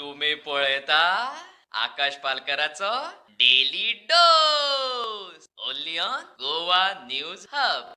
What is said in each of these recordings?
तुम्ही पळयता आकाश पालकराचो daily dose only on Goa news hub.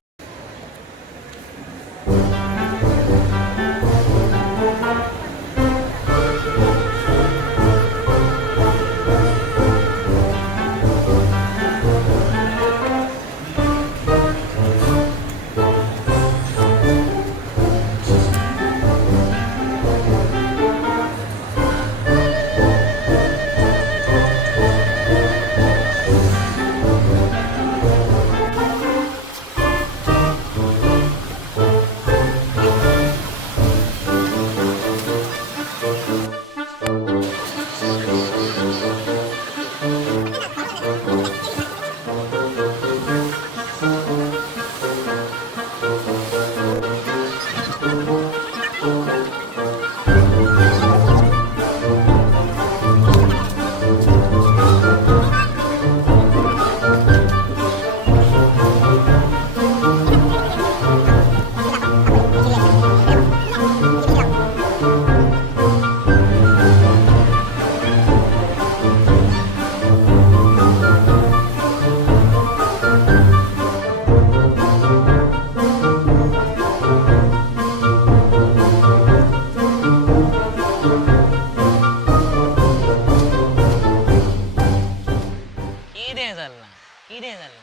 कितें जालें कितें जालें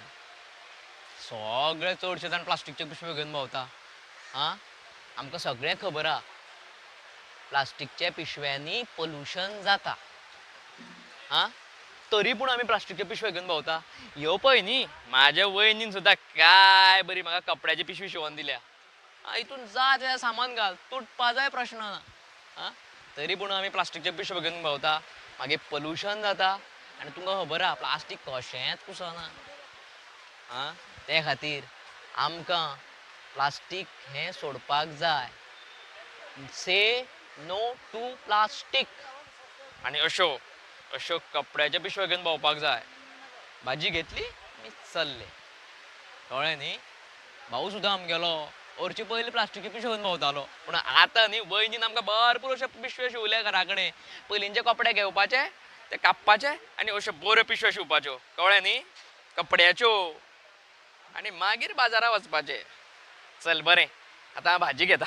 सगळे चडशे जाण प्लास्टिकचे पिशवे घेवन भोंवता. आमकां सगळें खबर आहा प्लास्टिकच्या पिशव्यांनी पोल्युशन जाता. तरी पूण आमी प्लास्टिकचे पिशवे घेवन भोंवता. ह्यो पळय न्ही म्हाज्या वयनीन सुद्दां काय बरी म्हाका कपड्याची पिशवी शिंवोन दिल्या. हितून जाय तें सामान घाल तुटपा जाय प्रश्न ना. तरी पूण आमी प्लास्टिकचे पिशवे घेवन भोंवता. मागीर पोल्युशन जाता आनी तुमकां खबर आहा प्लास्टीक कशेंच कुसना. ते खातीर आमकां प्लास्टीक हें सोडपाक जाय. से नो टू प्लास्टीक. आनी अश्यो कपड्याचे पिशव्यो घेवन भोंवपाक जाय. भाजी घेतली आनी चल्ले. कळ्ळें न्ही. भाऊ सुद्दां आमगेलो हरची पयलीं प्लास्टिकचे पिशवे घेवन भोंवतालो. पूण आतां न्ही वयनीन आमकां भरपूर अशे पिशवे शिंवल्या घरा कडेन. पयलींचे कपडे घेवपाचे ते कापपाचे आनी अश्यो बऱ्यो पिशव्यो शिंवपाच्यो. कळ्ळें न्ही. कपड्याच्यो. आनी मागीर बाजारात वचपाचें. चल बरें आतां हांव भाजी घेता.